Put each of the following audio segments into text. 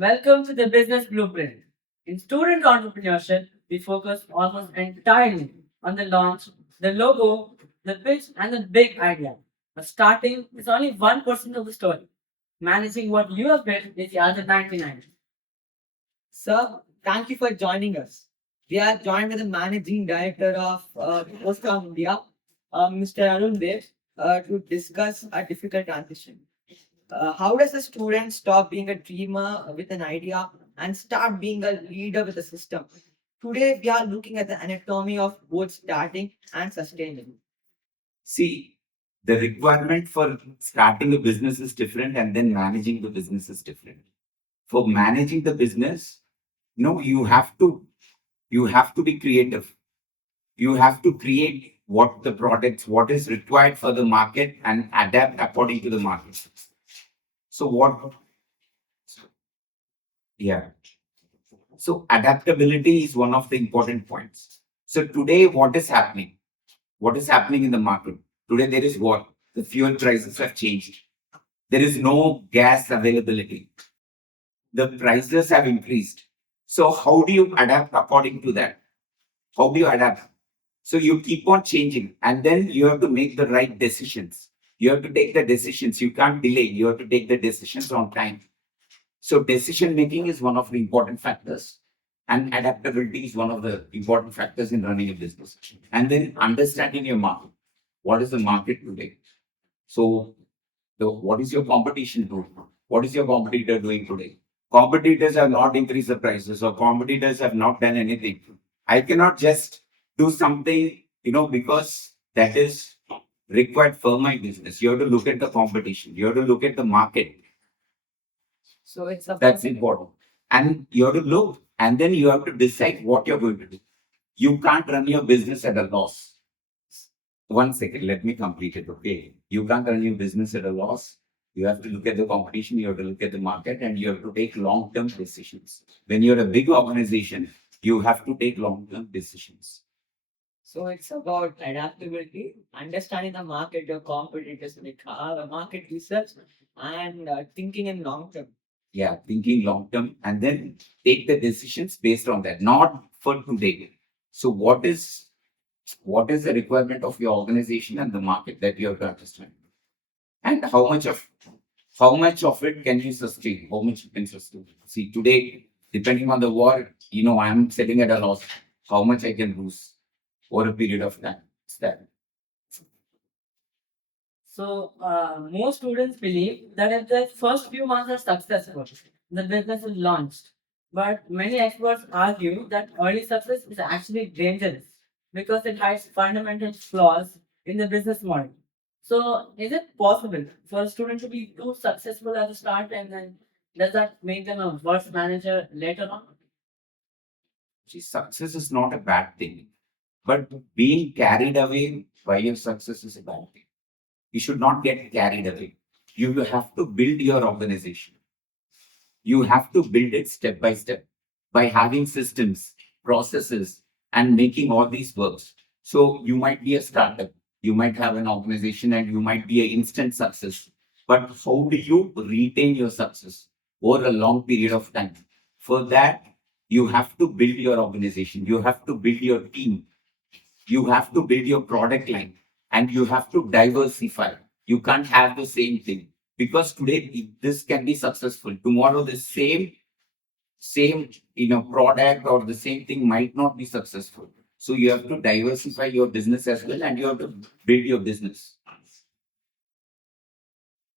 Welcome to the Business Blueprint. In student entrepreneurship, we focus almost entirely on the launch, the logo, the pitch, and the big idea. But starting is only 1% of the story. Managing what you have built is the other 99. Sir, thank you for joining us. We are joined with the Managing Director of Postcom India, Mr. Arun Dev, to discuss a difficult transition. How does a student stop being a dreamer with an idea and start being a leader with a system? Today, we are looking at the anatomy of both starting and sustaining. See, the requirement for starting a business is different and then managing the business is different. For managing the business, you have to be creative. You have to create what is required for the market and adapt according to the market. So what yeah. So adaptability is one of the important points. So today what is happening? What is happening in the market? Today there is what? The fuel prices have changed. There is no gas availability. The prices have increased. So how do you adapt according to that? How do you adapt? So you keep on changing and then you have to make the right decisions. You have to take the decisions. You can't delay. You have to take the decisions on time. So decision making is one of the important factors and adaptability is one of the important factors in running a business. And then understanding your market. What is the market today? So what is your competition doing? What is your competitor doing today? Competitors have not increased the prices or competitors have not done anything. I cannot just do something, because that is required for my business. You have to look at the competition. You have to look at the market. So it's a That's important. And you have to look and then you have to decide what you're going to do. You can't run your business at a loss. One second, let me complete it. Okay. You can't run your business at a loss. You have to look at the competition, you have to look at the market, and you have to take long term decisions. When you're a big organization, you have to take long term decisions. So it's about adaptability, understanding the market, your competitors, like market research, and thinking in long term. Yeah, thinking long term and then take the decisions based on that, not for today. So what is the requirement of your organization and the market that you have to understand? And how much of it can you sustain? How much you can sustain? See, today, depending on the war, I'm selling at a loss. How much I can lose over a period of time? It's that. So, most students believe that if the first few months are successful, the business is launched. But many experts argue that early success is actually dangerous because it hides fundamental flaws in the business model. So, is it possible for a student to be too successful at the start and then does that make them a worse manager later on? See, success is not a bad thing, but being carried away by your success is a bad thing. You should not get carried away. You will have to build your organization. You have to build it step by step by having systems, processes, and making all these works. So you might be a startup, you might have an organization, and you might be an instant success. But how do you retain your success over a long period of time? For that, you have to build your organization, you have to build your team, you have to build your product line, and you have to diversify. You can't have the same thing because today this can be successful. Tomorrow, the same product or the same thing might not be successful. So you have to diversify your business as well, and you have to build your business.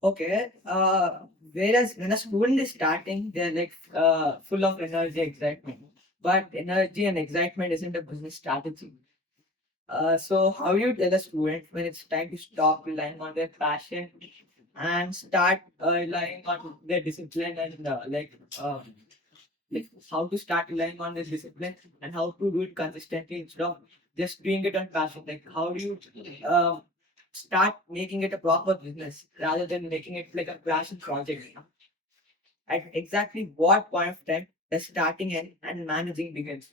Okay. Whereas when a student is starting, they're like full of energy, excitement. But energy and excitement isn't a business strategy. So how do you tell a student when it's time to stop relying on their passion and start relying on their discipline and like how to start relying on this discipline and how to do it consistently instead of just doing it on passion? Like how do you start making it a proper business rather than making it like a passion project? At exactly what point of time the starting and managing begins?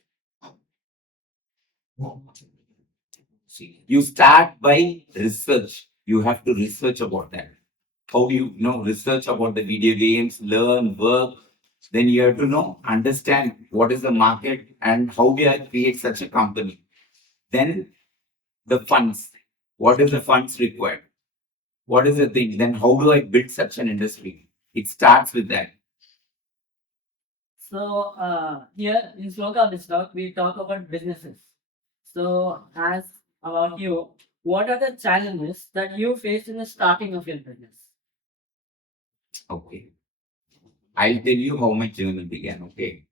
See, you start by research. You have to research about that. How do you research about the video games, learn, work, Then you have to know, understand what is the market and how do I create such a company. Then the funds. What is the funds required? What is the thing? Then how do I build such an industry? It starts with that. So here in Sloka Talk, we talk about businesses. So as about you, what are the challenges that you faced in the starting of your business? Okay. I'll tell you how my journey began. Okay.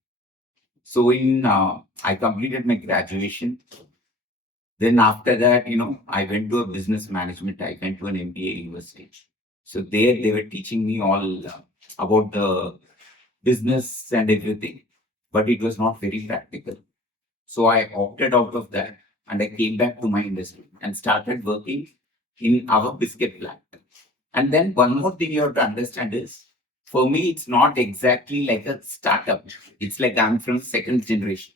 So in I completed my graduation. Then after that, I went to a business management. I went to an MBA university. So there they were teaching me all about the business and everything, but it was not very practical. So I opted out of that and I came back to my industry and started working in our biscuit plant. And then one more thing you have to understand is, for me, it's not exactly like a startup. It's like I'm from second generation.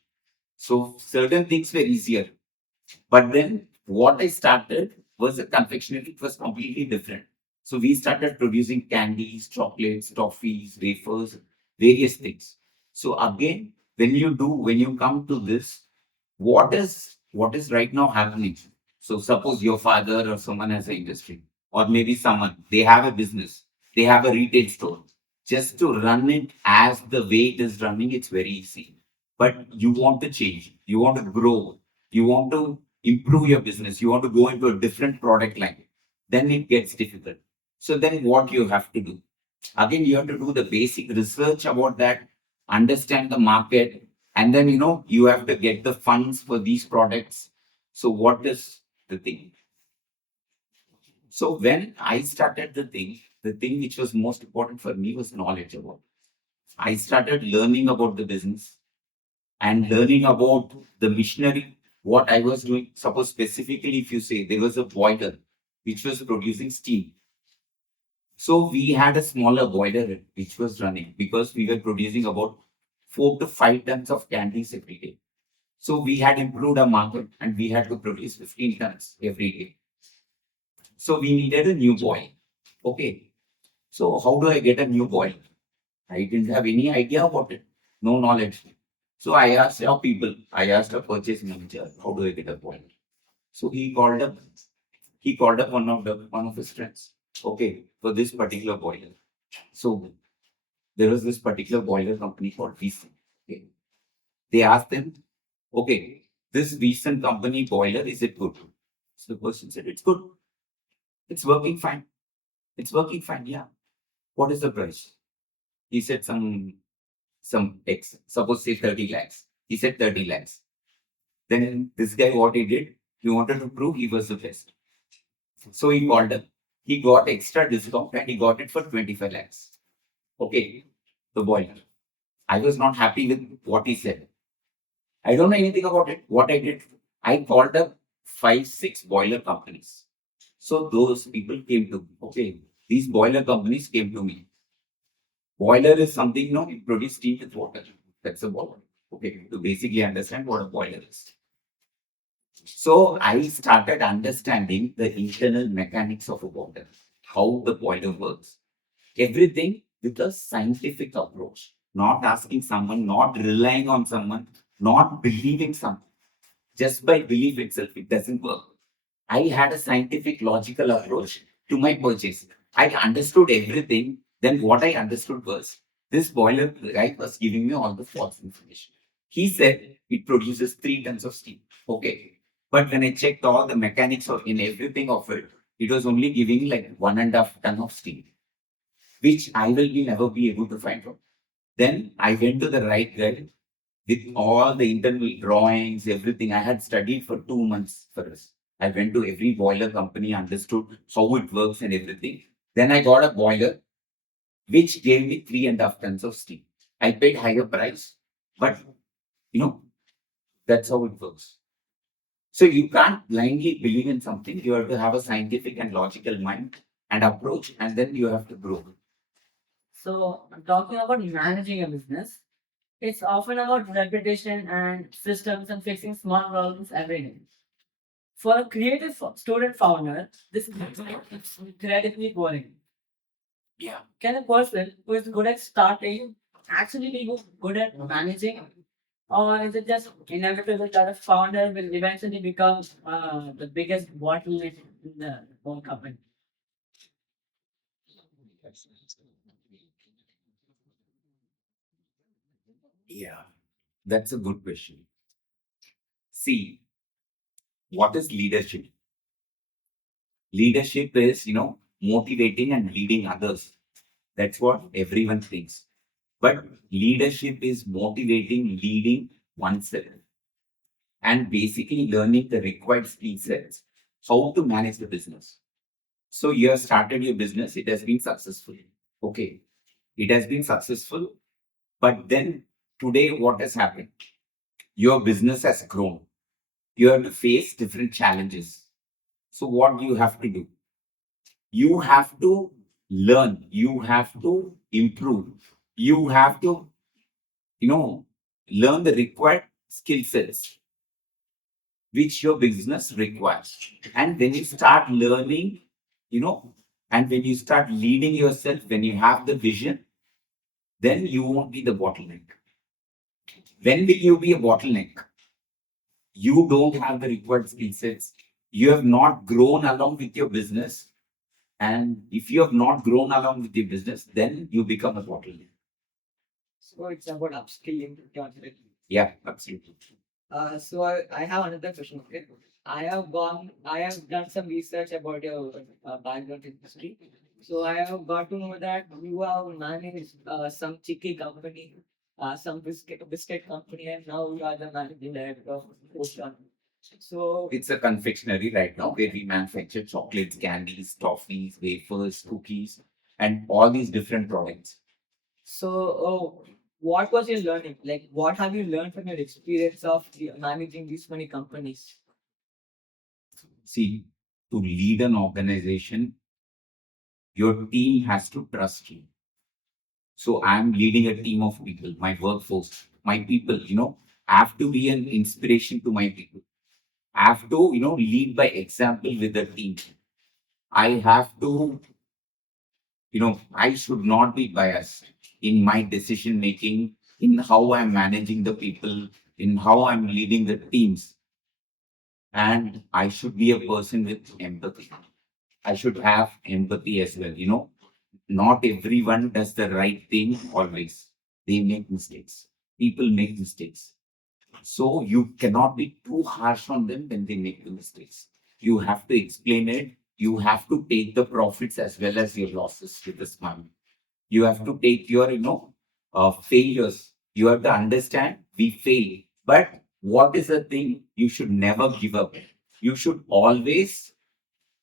So certain things were easier. But then what I started was a confectionery. It was completely different. So we started producing candies, chocolates, toffees, wafers, various things. So again, when you come to this, what is right now happening? So suppose your father or someone has an industry, or maybe someone, they have a business, they have a retail store. Just to run it as the way it is running, it's very easy. But you want to change, you want to grow, you want to improve your business, you want to go into a different product line, then it gets difficult. So then what you have to do? Again, you have to do the basic research about that, understand the market, and then you have to get the funds for these products. So what is the thing? So when I started the thing which was most important for me was knowledge about. I started learning about the business and learning about the machinery, what I was doing. Suppose specifically, if you say there was a boiler which was producing steam. So we had a smaller boiler which was running because we were producing about 4 to 5 tons of candies every day. So we had improved our market and we had to produce 15 tons every day. So we needed a new boiler. Okay. So how do I get a new boiler? I didn't have any idea about it. No knowledge. So I asked our people, I asked a purchase manager, how do I get a boiler? So he called up one of his friends. Okay, for this particular boiler. So there was this particular boiler company called Vision. Okay. They asked them, okay, this Vision company boiler, is it good? So the person said, it's good. It's working fine. It's working fine. Yeah. What is the price? He said some X. Suppose say 30 lakhs. He said 30 lakhs. Then this guy, what he did, he wanted to prove he was the best. So he called him. He got extra discount and he got it for 25 lakhs. Okay, the boiler. I was not happy with what he said. I don't know anything about it. What I did, I called up 5, 6 boiler companies. So those people came to me. Okay, these boiler companies came to me. Boiler is something, you produce steam with water. That's a boiler. Okay, to basically understand what a boiler is. So I started understanding the internal mechanics of a boiler, how the boiler works. Everything with a scientific approach, not asking someone, not relying on someone, not believing someone. Just by belief itself, it doesn't work. I had a scientific, logical approach to my purchase. I understood everything. Then what I understood was this boiler guy was giving me all the false information. He said it produces 3 tons of steam. Okay. But when I checked all the mechanics of in everything of it, it was only giving like 1.5 ton of steam, which I will be never be able to find out. Then I went to the right guy with all the internal drawings, everything. I had studied for 2 months for this. I went to every boiler company, understood how it works and everything. Then I got a boiler which gave me 3.5 tons of steam. I paid higher price, but you know, that's how it works. So you can't blindly believe in something. You have to have a scientific and logical mind and approach, and then you have to grow. So talking about managing a business, it's often about reputation and systems and fixing small problems every day. For a creative student founder, this is incredibly boring. Yeah. Can a person who is good at starting actually be good at managing, or is it just inevitable that a founder will eventually become the biggest bottleneck in the whole company? Yeah, that's a good question. See, what is leadership? Leadership is, motivating and leading others. That's what everyone thinks. But leadership is motivating, leading oneself, and basically learning the required skill sets, how to manage the business. So you have started your business, it has been successful. Okay, it has been successful, but then today what has happened? Your business has grown. You have to face different challenges. So what do you have to do? You have to learn, you have to improve, you have to, you know, learn the required skill sets which your business requires. And when you start learning, you know, and when you start leading yourself, when you have the vision, then you won't be the bottleneck. When will you be a bottleneck? You don't have the required skill sets. You have not grown along with your business. And if you have not grown along with your business, then you become a bottleneck. So it's about upskilling to target. Yeah, absolutely. So I have another question. Okay, I have done some research about your background in history. So I have got to know that you have managed some chicky company, some biscuit company, and now you are the managing director of Ocean. So It's a confectionery right now where we manufacture chocolates, candies, toffees, wafers, cookies, and all these different products. So, what was your learning? Like, what have you learned from your experience of managing these many companies? See, to lead an organization, your team has to trust you. So I'm leading a team of people, my workforce, my people, I have to be an inspiration to my people. I have to, lead by example with the team. I have to, I should not be biased in my decision making, in how I'm managing the people, in how I'm leading the teams. And I should be a person with empathy. I should have empathy as well. Not everyone does the right thing always. They make mistakes. People make mistakes. So you cannot be too harsh on them when they make the mistakes. You have to explain it. You have to take the profits as well as your losses with a smile. You have to take your, failures. You have to understand we fail. But what is the thing? You should never give up. You should always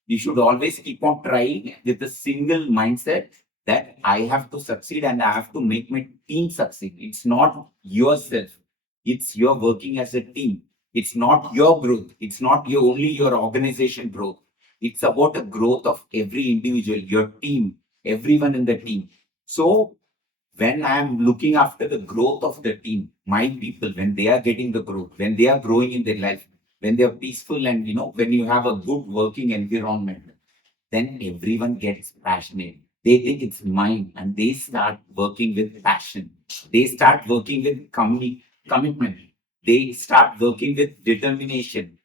you should always keep on trying with a single mindset that I have to succeed and I have to make my team succeed. It's not yourself. It's you're working as a team. It's not your growth. It's not only your organization growth. It's about the growth of every individual, your team, everyone in the team. So when I'm looking after the growth of the team, my people, when they are getting the growth, when they are growing in their life, when they are peaceful and when you have a good working environment, then everyone gets passionate. They think it's mine and they start working with passion. They start working with commitment. They start working with determination,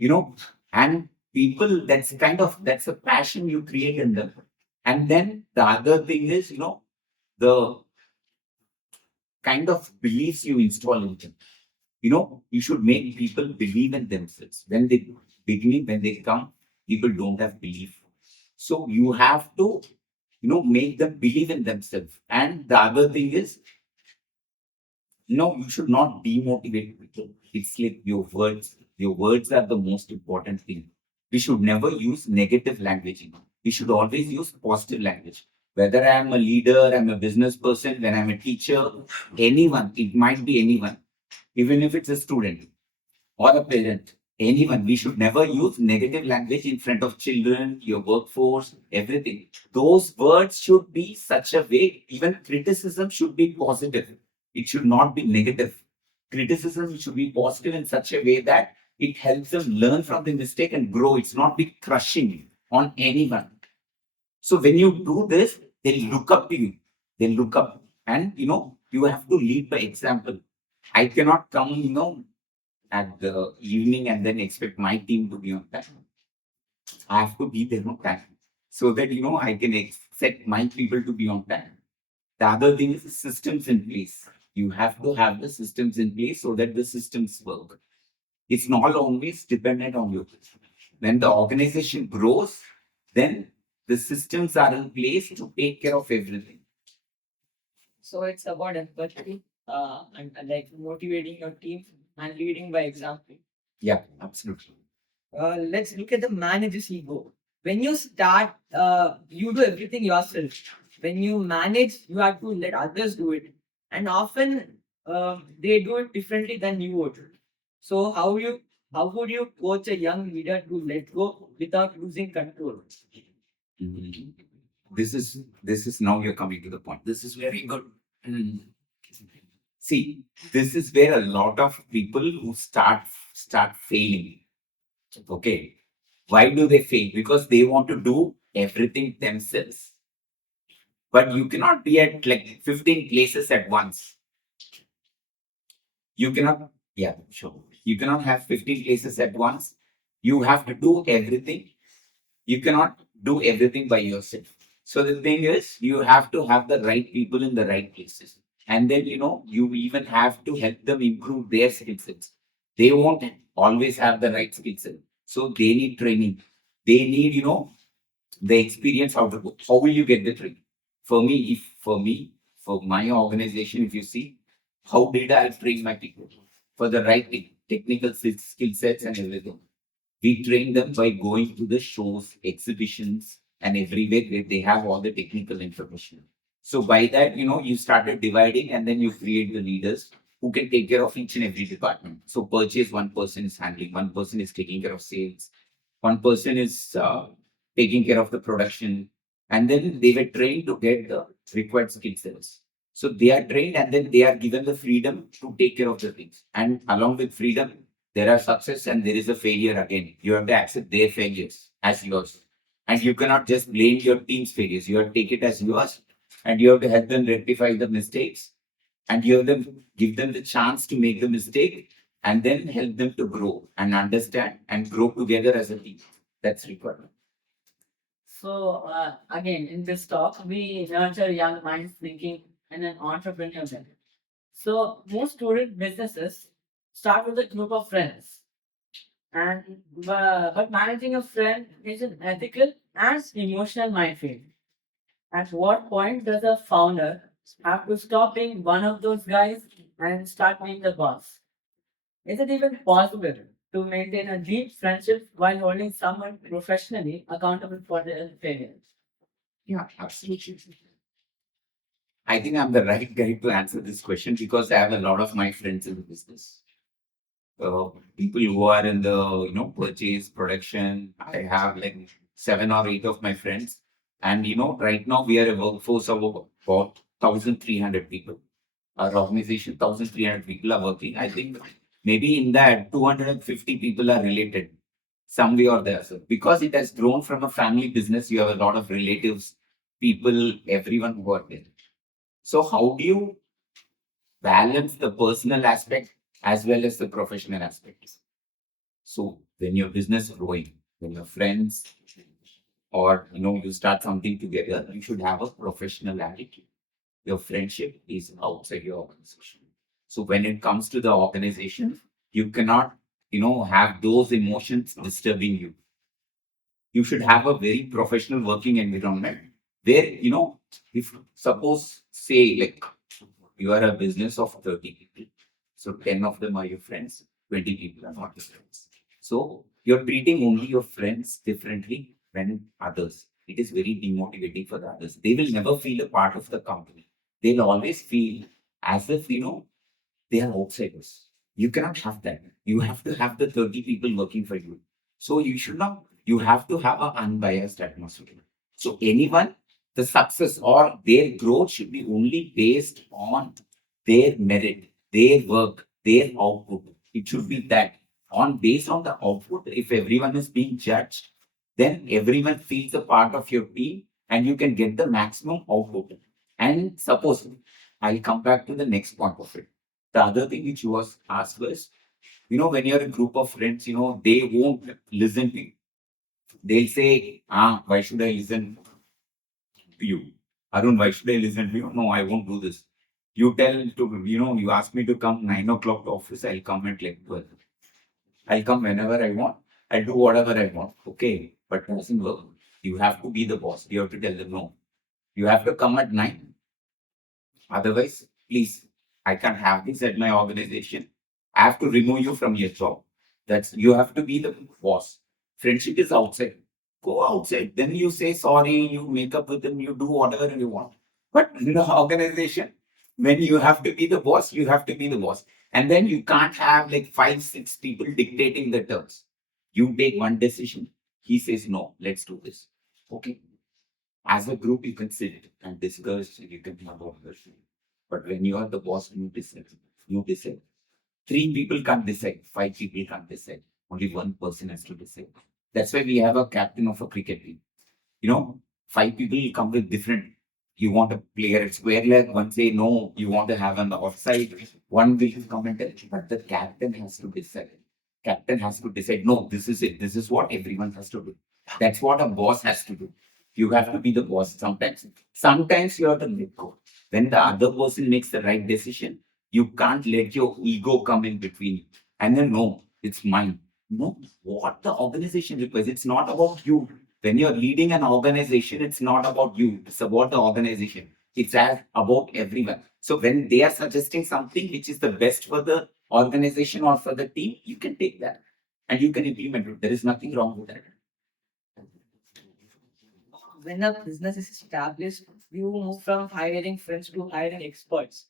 you know, and people, that's a passion you create in them. And then the other thing is, the kind of beliefs you install in them. You should make people believe in themselves. When they come, people don't have belief. So you have to, make them believe in themselves. And the other thing is, you should not demotivate people. It's like your words. Your words are the most important thing. We should never use negative language. We should always use positive language. Whether I am a leader, I'm a business person, when I'm a teacher, anyone, it might be anyone, even if it's a student or a parent, anyone, we should never use negative language in front of children, your workforce, everything. Those words should be such a way, even criticism should be positive. It should not be negative. Criticism should be positive in such a way that it helps them learn from the mistake and grow. It's not be crushing on anyone. So when you do this, they look up to you. They look up. And you have to lead by example. I cannot come at the evening and then expect my team to be on time. I have to be there on time so that I can expect my people to be on time. The other thing is the systems in place. You have to have the systems in place so that the systems work. It's not always dependent on you. When the organization grows, then the systems are in place to take care of everything. So it's about empathy and like motivating your team and leading by example. Yeah, absolutely. Let's look at the manager's ego. When you start, you do everything yourself. When you manage, you have to let others do it, and often they do it differently than you would. So how would you coach a young leader to let go without losing control? Mhm. This is now you're coming to the point. This is very good. Mm. See, this is where a lot of people who start failing. Okay. Why do they fail? Because they want to do everything themselves. But you cannot be at like 15 places at once. You cannot, yeah, sure. You cannot have 15 places at once. You have to do everything. You cannot do everything by yourself. So the thing is, you have to have the right people in the right places. And then, you even have to help them improve their skill sets. They won't always have the right skill set. So they need training. They need, the experience how to go. How will you get the training? For my organization, if you see, how did I train my people for the right technical skill sets and everything? We train them by going to the shows, exhibitions, and everywhere where they have all the technical information. So by that, you started dividing and then you create the leaders who can take care of each and every department. So purchase, one person is handling, one person is taking care of sales, one person is taking care of the production, and then they were trained to get the required skill sets. So they are trained and then they are given the freedom to take care of the things. And along with freedom, there are success and there is a failure again. You have to accept their failures as yours. And you cannot just blame your team's failures. You have to take it as yours and you have to help them rectify the mistakes and you have them give them the chance to make the mistake and then help them to grow and understand and grow together as a team. That's required. So again, in this talk, we nurture young minds thinking and an entrepreneurial mind. So most student businesses start with a group of friends, and but managing a friend is an ethical and emotional minefield. At what point does a founder have to stop being one of those guys and start being the boss? Is it even possible to maintain a deep friendship while holding someone professionally accountable for their failures? Yeah, absolutely. I think I'm the right guy to answer this question because I have a lot of my friends in the business. People who are in the purchase production. I have like 7 or 8 of my friends, and right now we are a workforce of about 1,300 people. Our organization 1,300 people are working. I think maybe in that 250 people are related some way or the other because it has grown from a family business. You have a lot of relatives, people, everyone who are there. So how do you balance the personal aspect as well as the professional aspect? So when your business is growing, when your friends or you start something together, you should have a professional attitude. Your friendship is outside your organization. So when it comes to the organization, you cannot, have those emotions disturbing you. You should have a very professional working environment where, if suppose say like you are a business of 30 people. So 10 of them are your friends, 20 people are not your friends. So you're treating only your friends differently than others. It is very demotivating for the others. They will never feel a part of the company. They'll always feel as if, they are outsiders. You cannot have that. You have to have the 30 people working for you. So you should not, you have to have an unbiased atmosphere. So anyone, the success or their growth should be only based on their merit, their work, their output. It should be that. Based on the output, if everyone is being judged, then everyone feels a part of your team and you can get the maximum output. And suppose I'll come back to the next point of it. The other thing which you was asked was, when you're a group of friends, they won't listen to you. They'll say, why should I listen to you? Arun, why should I listen to you? No, I won't do this. You tell to, you ask me to come 9 o'clock to office, I'll come at like 12. I'll come whenever I want. I'll do whatever I want. Okay. But it doesn't work. You have to be the boss. You have to tell them no. You have to come at 9. Otherwise, please, I can't have this at my organization. I have to remove you from your job. That's you have to be the boss. Friendship is outside. Go outside. Then you say sorry, you make up with them, you do whatever you want. But in the organization, when you have to be the boss, you have to be the boss. And then you can't have like 5, 6 people dictating the terms. You take one decision. He says, no, let's do this. Okay. As a group, you can sit and discuss, you can have a discussion. But when you are the boss, you decide. You decide. 3 people can't decide. 5 people can't decide. Only one person has to decide. That's why we have a captain of a cricket team. 5 people come with different. You want a player at square leg, one say no, you want to have an offside, one will come and tell, but the captain has to decide. Captain has to decide, no, this is it. This is what everyone has to do. That's what a boss has to do. You have to be the boss sometimes. Sometimes you have to let go. When the other person makes the right decision, you can't let your ego come in between. And then, no, it's mine. No, what the organization requires. It's not about you. When you're leading an organization, it's not about you. It's about the organization. It's as about everyone. So when they are suggesting something which is the best for the organization or for the team, you can take that and you can implement it. There is nothing wrong with that. When a business is established, you move from hiring friends to hiring experts.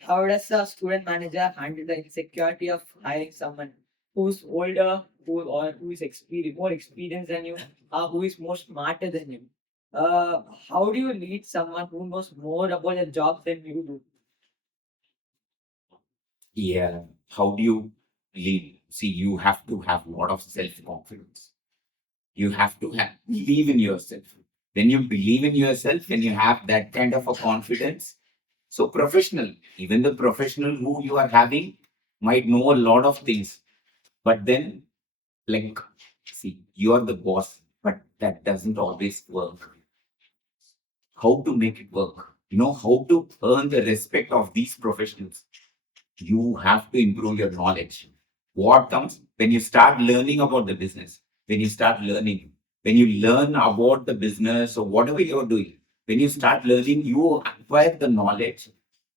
How does a student manager handle the insecurity of hiring someone who's older, who is more experienced than you, who is more smarter than you? How do you lead someone who knows more about the job than you do? Yeah. How do you lead? See, you have to have a lot of self-confidence. You have to believe in yourself. When you believe in yourself, when you have that kind of a confidence, so professional, even the professional who you are having might know a lot of things, but then like, see, you are the boss, but that doesn't always work. How to make it work? How to earn the respect of these professionals. You have to improve your knowledge. What comes when you start learning about the business? When you start learning, when you learn about the business or whatever you're doing, when you start learning, you acquire the knowledge,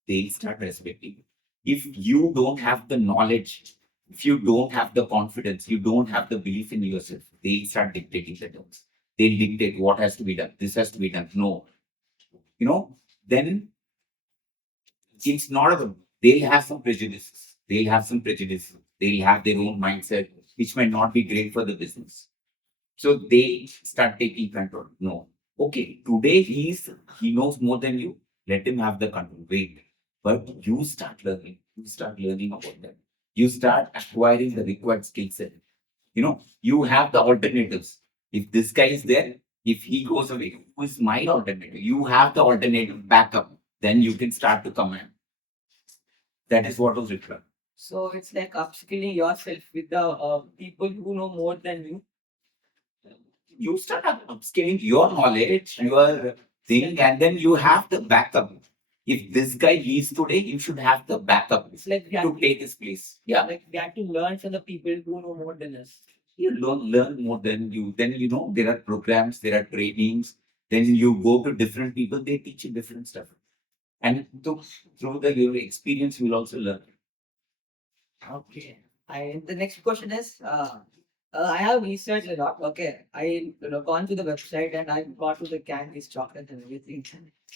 they start respecting you. If you don't have the knowledge, if you don't have the confidence, you don't have the belief in yourself, they start dictating the terms. They dictate what has to be done. This has to be done. No, then it's not a they'll have some prejudices. They'll have some prejudices. They'll have their own mindset, which might not be great for the business. So they start taking control. No. Okay, today he knows more than you. Let him have the control. Wait. But you start learning. You start learning about them. You start acquiring the required skill set. You have the alternatives. If this guy is there, if he goes away, who is my alternative? You have the alternative backup. Then you can start to command. That is what was required. So it's like upskilling yourself with the people who know more than you. You start upscaling your knowledge, your thing, and then you have the backup. If this guy leaves today, you should have the backup It's like to take his place. Yeah. like we have to learn from the people who know more than us. You learn more than you. Then there are programs, there are trainings. Then you go to different people, they teach you different stuff. And through your experience, you will also learn. Okay. The next question is, I have researched a lot. Okay, gone to the website and I got to the candies, chocolate, and everything.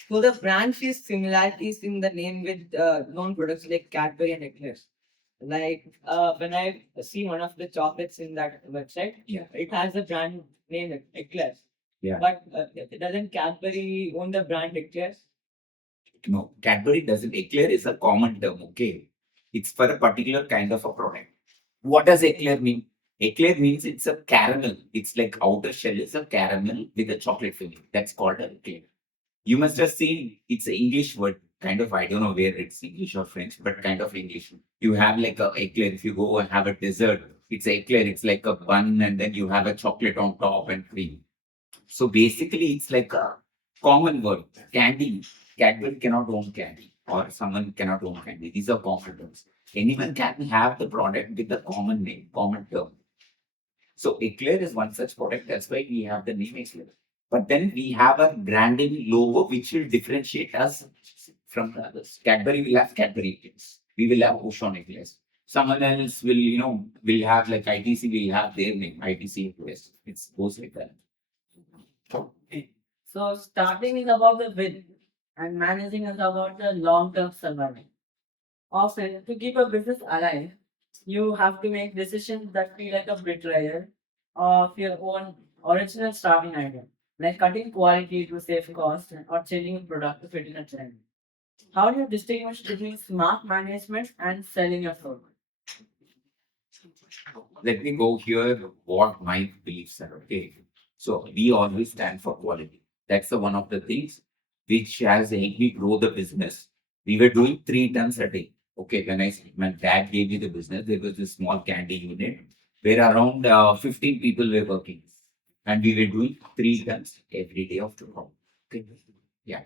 So the brand sees similarities in the name with known products like Cadbury and Eclairs. Like when I see one of the chocolates in that website, Yeah. it has the brand name Eclairs. Yeah. But doesn't Cadbury own the brand Eclairs? No, Cadbury doesn't. Eclair is a common term, okay? It's for a particular kind of a product. What does eclair mean? Eclair means it's a caramel. It's like outer shell is a caramel with a chocolate filling. That's called an eclair. You must have seen it's an English word. kind of, I don't know where it's English or French, but kind of English. You have like a eclair. If you go and have a dessert, it's eclair. It's like a bun, and then you have a chocolate on top and cream. So basically, it's like a common word. Candy. Cadbury cannot own candy, or someone cannot own candy. These are common terms. Anyone can have the product with a common name, common term. So eclair is one such product. That's why we have the name eclair. But then we have a branding logo which will differentiate us from the others. Cadbury will have Cadbury eclairs. We will have Ocean eclairs. Someone else will, will have like ITC will have their name, ITC eclairs. It goes like that. So starting is about the win and managing is about the long-term survival. Often, to keep a business alive, you have to make decisions that feel like a betrayal of your own original starting idea, like cutting quality to save cost or changing a product to fit in a trend. How do you distinguish between smart management and selling your soul? Let me go here what my beliefs are. Okay. So we always stand for quality. That's the one of the things which has helped me grow the business. We were doing 3 tons a day. Okay, when my dad gave me the business, there was this small candy unit where around 15 people were working, and we were doing 3 tons every day of the crop. Okay, yeah,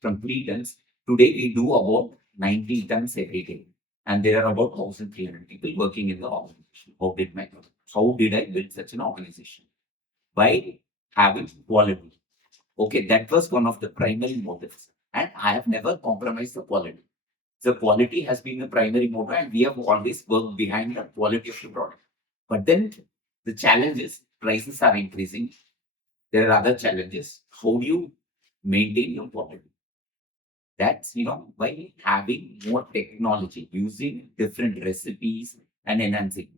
from 3 tons today we do about 90 tons every day, and there are about 1,300 people working in the organization. How did I build such an organization? By having quality. Okay, that was one of the primary motives. And I have never compromised the quality. The quality has been the primary motive, and we have always worked behind the quality of the product. But then the challenge is prices are increasing. There are other challenges. How do you maintain your quality? That's by having more technology, using different recipes and enhancing.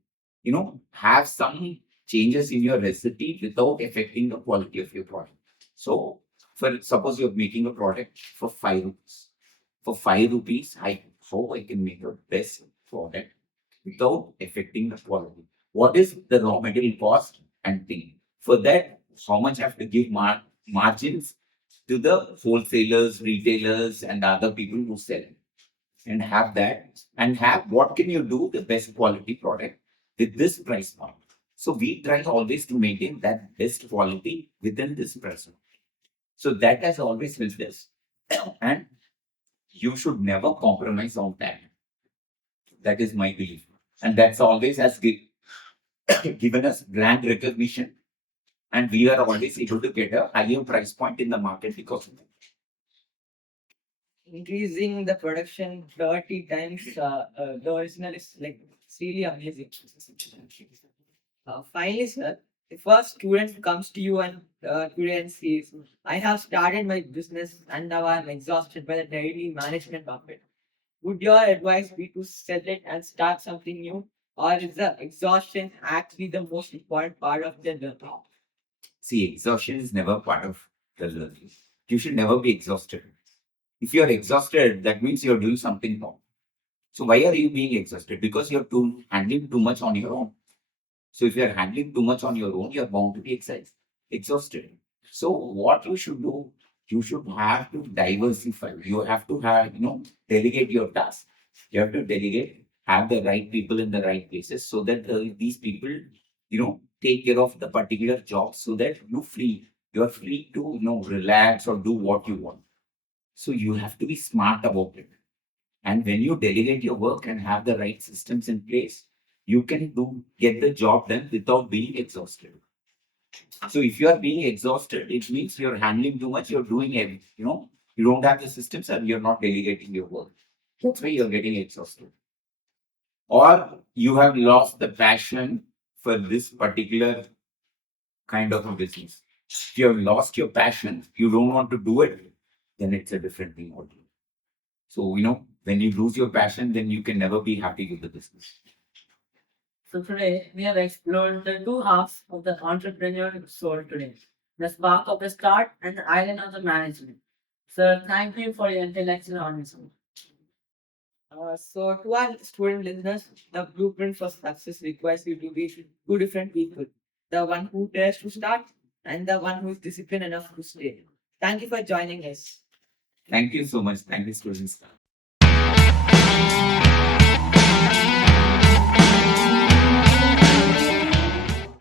Have some changes in your recipe without affecting the quality of your product. So, for suppose you're making a product for 5 rupees. For 5 rupees, how I can make a best product without affecting the quality. What is the raw material cost and thing? For that, how much I have to give margins to the wholesalers, retailers, and other people who sell it. And have that, and have what can you do the best quality product with this price point. So we try always to maintain that best quality within this price point. So that has always helped us. And you should never compromise on that. That is my belief. And that's always has given us brand recognition. And we are always able to get a higher price point in the market because of that. Increasing the production 30 times the original is like it's really amazing. Finally, sir, if a student comes to you and today and says, I have started my business and now I'm exhausted by the daily management of it, would your advice be to sell it and start something new? Or is the exhaustion actually the most important part of the learning? See, exhaustion is never part of the learning. You should never be exhausted. If you're exhausted, that means you're doing something wrong. So why are you being exhausted? Because you're handling too much on your own. So if you're handling too much on your own, you're bound to be exhausted. So what you should do, you should have to diversify. You have to have, delegate your tasks. You have to delegate, have the right people in the right places so that these people, take care of the particular job so that you're free to, relax or do what you want. So you have to be smart about it. And when you delegate your work and have the right systems in place, you can get the job done without being exhausted. So if you are being exhausted, it means you're handling too much, you're doing everything, you don't have the systems and you're not delegating your work. That's why you're getting exhausted. Or you have lost the passion for this particular kind of a business. If you have lost your passion, you don't want to do it, then it's a different thing altogether. So, when you lose your passion, then you can never be happy with the business. So today we have explored the two halves of the entrepreneurial soul today. The spark of the start and the island of the management. Sir, thank you for your intellectual honesty. So, to our student listeners, the blueprint for success requires you to be two different people, the one who dares to start and the one who is disciplined enough to stay. Thank you for joining us. Thank you so much. Thank you, students.